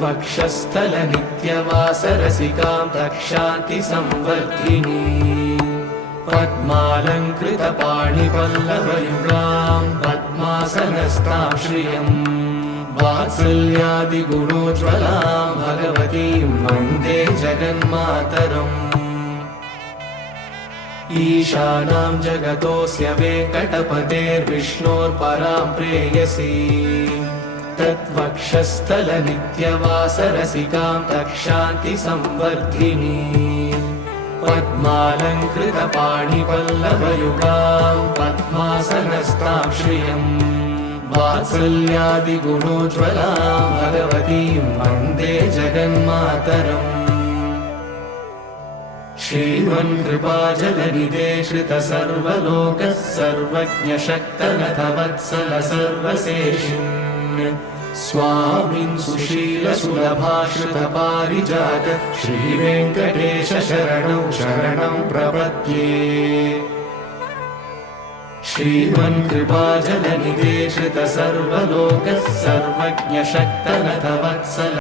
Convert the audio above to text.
तद्वक्षस्थलनित्यवासरसिकां तक्षान्तिसंवर्धिनी पद्मालङ्कृतपाणिपल्लवयुगां पद्मासनस्तां श्रियम् वात्सल्यादिगुणोज्ज्वलां भगवतीं वन्दे जगन्मातरम् ईशानां जगतोऽस्य वेङ्कटपतेर्विष्णोर्परां प्रेयसी तद्वक्षस्थलनित्यवासरसिकां तक्षान्तिसंवर्धिनी पद्मालङ्कृतपाणिपल्लवयुगां पद्मासनस्तां श्रियम् वात्सल्यादिगुणोज्ज्वलां भगवतीं वन्दे जगन्मातरम् श्रीमन्कृपाजलनिधे श्रितसर्वलोकः सर्वज्ञशक्तनथवत्सल सर्वशेषिन् स्वामिन् सुशीलसुलभाश्रितपारिजात श्रीवेङ्कटेश शरणं शरणं प्रपद्ये श्रीमन्कृपाजलनिधे श्रितसर्वलोकः सर्वज्ञशक्तनथवत्सल